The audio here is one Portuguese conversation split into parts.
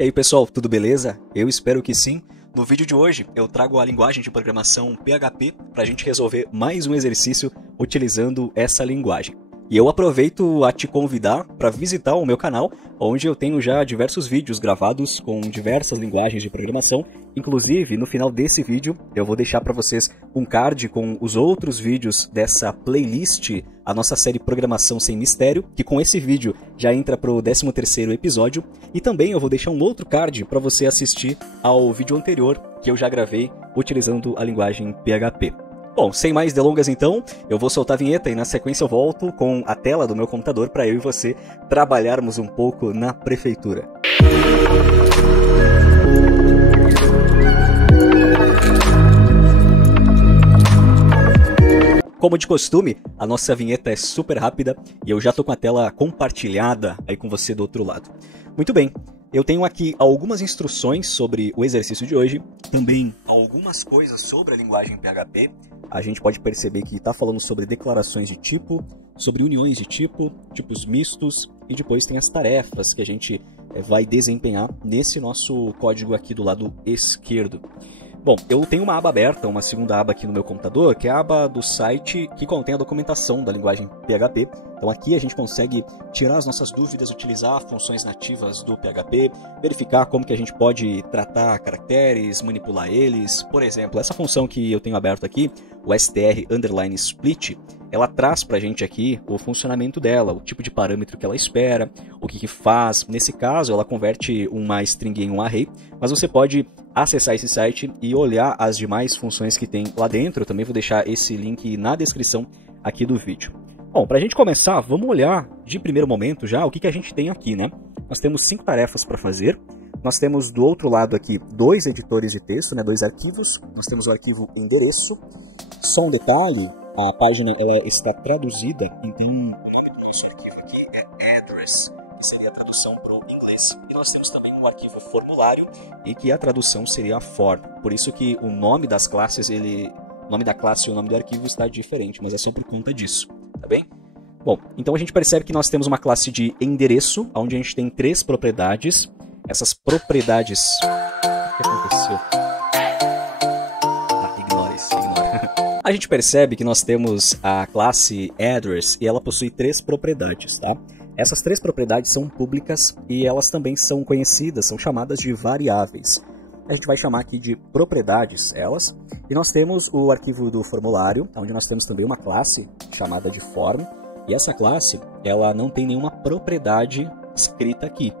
E aí pessoal, tudo beleza? Eu espero que sim. No vídeo de hoje eu trago a linguagem de programação PHP para a gente resolver mais um exercício utilizando essa linguagem. E eu aproveito a te convidar para visitar o meu canal, onde eu tenho já diversos vídeos gravados com diversas linguagens de programação. Inclusive, no final desse vídeo, eu vou deixar para vocês um card com os outros vídeos dessa playlist, a nossa série Programação Sem Mistério, que com esse vídeo já entra para o 13º episódio. E também eu vou deixar um outro card para você assistir ao vídeo anterior, que eu já gravei utilizando a linguagem PHP. Bom, sem mais delongas então, eu vou soltar a vinheta e na sequência eu volto com a tela do meu computador para eu e você trabalharmos um pouco na prefeitura. Como de costume, a nossa vinheta é super rápida e eu já estou com a tela compartilhada aí com você do outro lado. Muito bem, eu tenho aqui algumas instruções sobre o exercício de hoje, também algumas coisas sobre a linguagem PHP. A gente pode perceber que está falando sobre declarações de tipo, sobre uniões de tipo, tipos mistos, e depois tem as tarefas que a gente vai desempenhar nesse nosso código aqui do lado esquerdo. Bom, eu tenho uma aba aberta, uma segunda aba aqui no meu computador, que é a aba do site que contém a documentação da linguagem PHP. Então aqui a gente consegue tirar as nossas dúvidas, utilizar funções nativas do PHP, verificar como que a gente pode tratar caracteres, manipular eles. Por exemplo, essa função que eu tenho aberto aqui, o str_split, ela traz para a gente aqui o funcionamento dela, o tipo de parâmetro que ela espera, o que faz. Nesse caso, ela converte uma string em um array, mas você pode acessar esse site e olhar as demais funções que tem lá dentro. Eu também vou deixar esse link na descrição aqui do vídeo. Bom, para a gente começar, vamos olhar de primeiro momento já o que a gente tem aqui, né? Nós temos 5 tarefas para fazer. Nós temos do outro lado aqui 2 editores de texto, né? 2 arquivos. Nós temos o arquivo endereço. Só um detalhe, a página ela está traduzida, então o nome do nosso arquivo aqui é address, que seria a tradução para o inglês. E nós temos também um arquivo formulário, e que a tradução seria form. Por isso que o nome das classes, o nome da classe e o nome do arquivo está diferente, mas é só por conta disso, tá bem? Bom, então a gente percebe que nós temos uma classe de endereço, onde a gente tem 3 propriedades. Essas propriedades... O que aconteceu? Ignora isso, ignora. A gente percebe que nós temos a classe address e ela possui 3 propriedades, tá? Essas 3 propriedades são públicas e elas também são conhecidas, são chamadas de variáveis. A gente vai chamar aqui de propriedades elas. E nós temos o arquivo do formulário, onde nós temos também uma classe chamada de form. E essa classe, ela não tem nenhuma propriedade escrita aqui.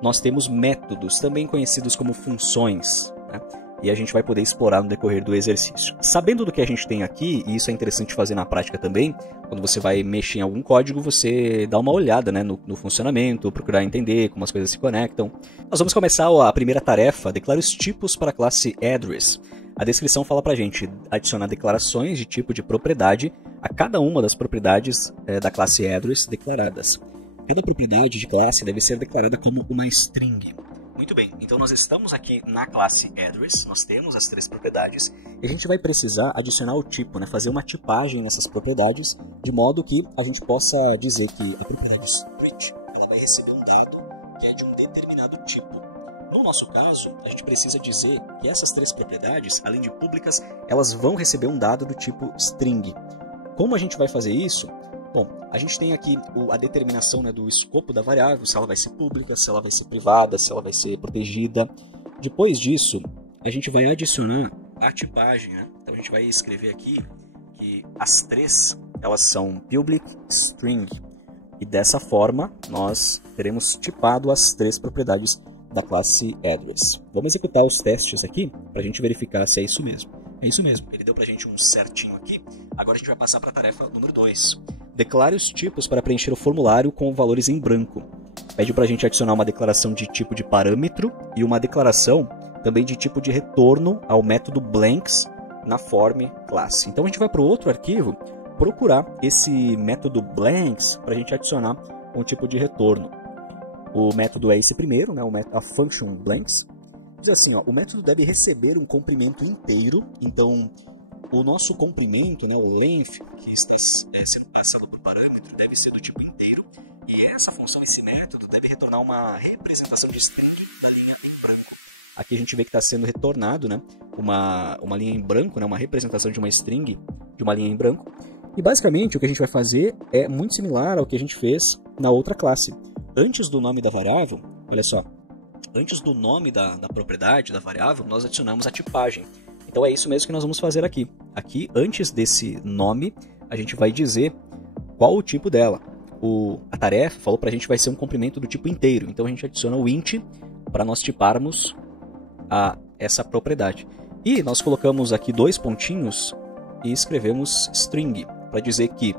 Nós temos métodos, também conhecidos como funções, né? E a gente vai poder explorar no decorrer do exercício. Sabendo do que a gente tem aqui, e isso é interessante fazer na prática também, quando você vai mexer em algum código, você dá uma olhada, né, no funcionamento, procurar entender como as coisas se conectam. Nós vamos começar a primeira tarefa, declara os tipos para a classe address. A descrição fala para a gente adicionar declarações de tipo de propriedade a cada uma das propriedades da classe address declaradas. Cada propriedade de classe deve ser declarada como uma string. Muito bem, então nós estamos aqui na classe address, nós temos as 3 propriedades, e a gente vai precisar adicionar o tipo, né, fazer uma tipagem nessas propriedades, de modo que a gente possa dizer que a propriedade street ela vai receber um dado que é de um determinado tipo. No nosso caso, a gente precisa dizer que essas 3 propriedades, além de públicas, elas vão receber um dado do tipo string. Como a gente vai fazer isso? Bom, a gente tem aqui a determinação, né, do escopo da variável, se ela vai ser pública, se ela vai ser privada, se ela vai ser protegida. Depois disso, a gente vai adicionar a tipagem, né? Então a gente vai escrever aqui que as 3 elas são public string. E dessa forma, nós teremos tipado as 3 propriedades da classe address. Vamos executar os testes aqui para a gente verificar se é isso mesmo. É isso mesmo, ele deu para a gente um certinho aqui. Agora a gente vai passar para a tarefa número 2. Declare os tipos para preencher o formulário com valores em branco. Pede para a gente adicionar uma declaração de tipo de parâmetro e uma declaração também de tipo de retorno ao método blanks na form classe. Então a gente vai para o outro arquivo procurar esse método blanks para a gente adicionar um tipo de retorno. O método é esse primeiro, né, a function blanks. Diz assim, ó, o método deve receber um comprimento inteiro, então o nosso comprimento, né, o length, que está sendo passado por parâmetro, deve ser do tipo inteiro. E essa função, esse método, deve retornar uma representação de string da linha aqui a gente vê que está sendo retornado, né, uma linha em branco, né, uma representação de uma string de uma linha em branco. E basicamente o que a gente vai fazer é muito similar ao que a gente fez na outra classe. Antes do nome da variável, olha só, antes do nome da propriedade, da variável, nós adicionamos a tipagem. Então é isso mesmo que nós vamos fazer aqui. Aqui, antes desse nome, a gente vai dizer qual o tipo dela. A tarefa falou para a gente que vai ser um comprimento do tipo inteiro. Então a gente adiciona o int para nós tiparmos essa propriedade. E nós colocamos aqui 2 pontinhos e escrevemos string, para dizer que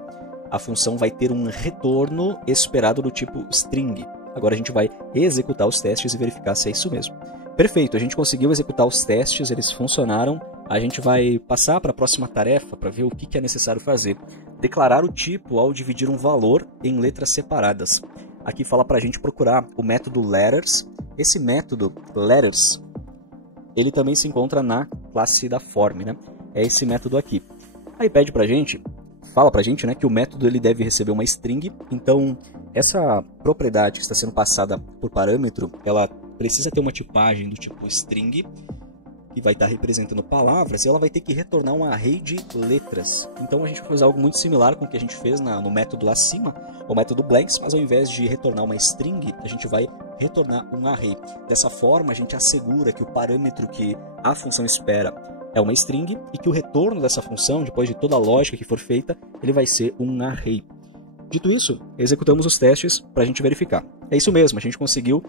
a função vai ter um retorno esperado do tipo string. Agora a gente vai executar os testes e verificar se é isso mesmo. Perfeito, a gente conseguiu executar os testes, eles funcionaram. A gente vai passar para a próxima tarefa para ver o que é necessário fazer. Declarar o tipo ao dividir um valor em letras separadas. Aqui fala para a gente procurar o método letters. Esse método letters, ele também se encontra na classe da form, né? É esse método aqui. Aí pede para a gente, fala para a gente, né, que o método ele deve receber uma string. Então essa propriedade que está sendo passada por parâmetro, ela precisa ter uma tipagem do tipo string, que vai estar representando palavras, e ela vai ter que retornar um array de letras. Então a gente vai fazer algo muito similar com o que a gente fez no método lá acima, o método blanks, mas ao invés de retornar uma string, a gente vai retornar um array. Dessa forma a gente assegura que o parâmetro que a função espera é uma string e que o retorno dessa função, depois de toda a lógica que for feita, ele vai ser um array. Dito isso, executamos os testes para a gente verificar. É isso mesmo, a gente conseguiu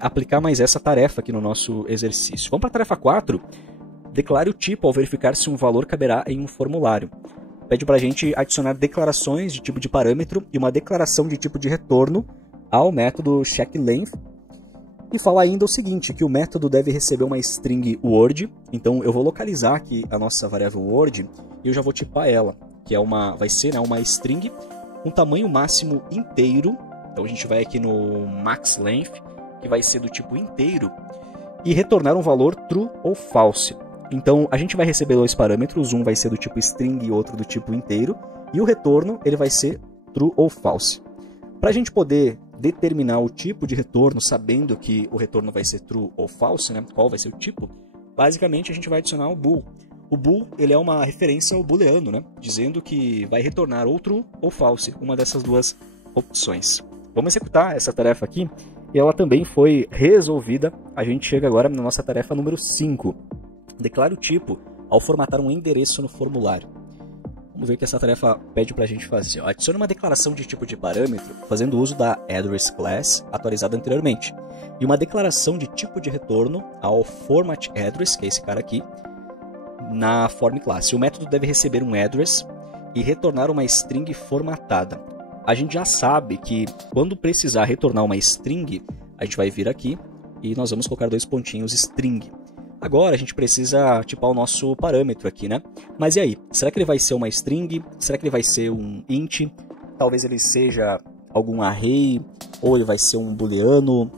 aplicar mais essa tarefa aqui no nosso exercício. Vamos para a tarefa 4. Declare o tipo ao verificar se um valor caberá em um formulário. Pede para a gente adicionar declarações de tipo de parâmetro e uma declaração de tipo de retorno ao método checkLength. E fala ainda o seguinte, que o método deve receber uma string word. Então eu vou localizar aqui a nossa variável word e eu já vou tipar ela, que vai ser, né, uma string com tamanho máximo inteiro. Então a gente vai aqui no maxLength, que vai ser do tipo inteiro, e retornar um valor true ou false. Então a gente vai receber 2 parâmetros, um vai ser do tipo string e outro do tipo inteiro, e o retorno ele vai ser true ou false. Para a gente poder determinar o tipo de retorno, sabendo que o retorno vai ser true ou false, né, qual vai ser o tipo, basicamente a gente vai adicionar o bool. O bool ele é uma referência ao booleano, né, dizendo que vai retornar ou true ou false, uma dessas duas opções. Vamos executar essa tarefa aqui. E ela também foi resolvida. A gente chega agora na nossa tarefa número 5. Declare o tipo ao formatar um endereço no formulário. Vamos ver o que essa tarefa pede para a gente fazer. Adicione uma declaração de tipo de parâmetro, fazendo uso da address class atualizada anteriormente. E uma declaração de tipo de retorno ao format address, que é esse cara aqui, na form class. O método deve receber um address e retornar uma string formatada. A gente já sabe que quando precisar retornar uma string, a gente vai vir aqui e nós vamos colocar 2 pontinhos string. Agora a gente precisa tipar o nosso parâmetro aqui, né? Mas e aí? Será que ele vai ser uma string? Será que ele vai ser um int? Talvez ele seja algum array? Ou ele vai ser um booleano?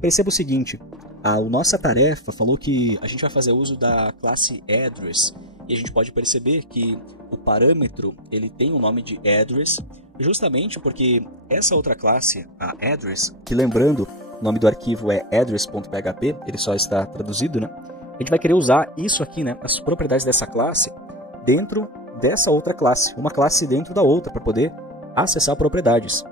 Perceba o seguinte, a nossa tarefa falou que a gente vai fazer uso da classe address. E a gente pode perceber que o parâmetro ele tem o nome de address, justamente porque essa outra classe, a address, que lembrando, o nome do arquivo é address.php, ele só está traduzido, né? A gente vai querer usar isso aqui, né, as propriedades dessa classe, dentro dessa outra classe, uma classe dentro da outra, para poder acessar propriedades.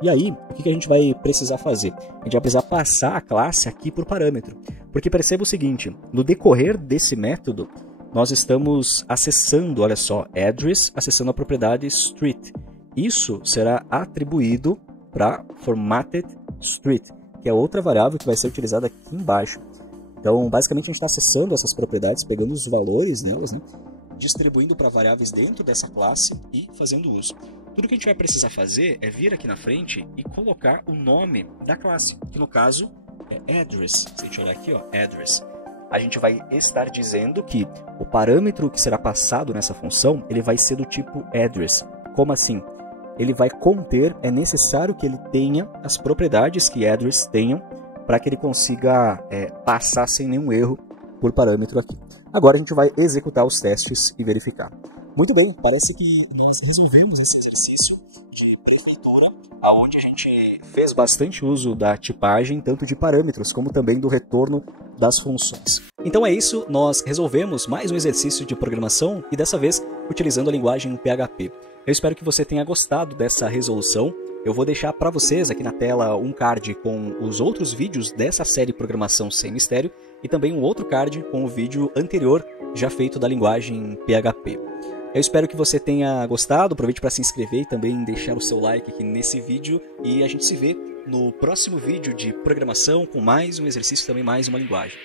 E aí, o que a gente vai precisar fazer? A gente vai precisar passar a classe aqui por parâmetro, porque perceba o seguinte, no decorrer desse método, nós estamos acessando, olha só, address, acessando a propriedade street. Isso será atribuído para formatted street, que é outra variável que vai ser utilizada aqui embaixo. Então, basicamente, a gente está acessando essas propriedades, pegando os valores delas, né, distribuindo para variáveis dentro dessa classe e fazendo uso. Tudo que a gente vai precisar fazer é vir aqui na frente e colocar o nome da classe, que no caso é address. Se a gente olhar aqui, ó, address. A gente vai estar dizendo que o parâmetro que será passado nessa função, ele vai ser do tipo address. Como assim? Ele vai conter, é necessário que ele tenha as propriedades que address tenham para que ele consiga passar sem nenhum erro por parâmetro aqui. Agora a gente vai executar os testes e verificar. Muito bem, parece que nós resolvemos esse exercício de prefeitura. onde a gente fez bastante uso da tipagem, tanto de parâmetros como também do retorno das funções. Então é isso, nós resolvemos mais um exercício de programação e dessa vez utilizando a linguagem PHP. Eu espero que você tenha gostado dessa resolução. Eu vou deixar para vocês aqui na tela um card com os outros vídeos dessa série Programação Sem Mistério e também um outro card com o vídeo anterior já feito da linguagem PHP. Eu espero que você tenha gostado, aproveite para se inscrever e também deixar o seu like aqui nesse vídeo e a gente se vê no próximo vídeo de programação com mais um exercício e também mais uma linguagem.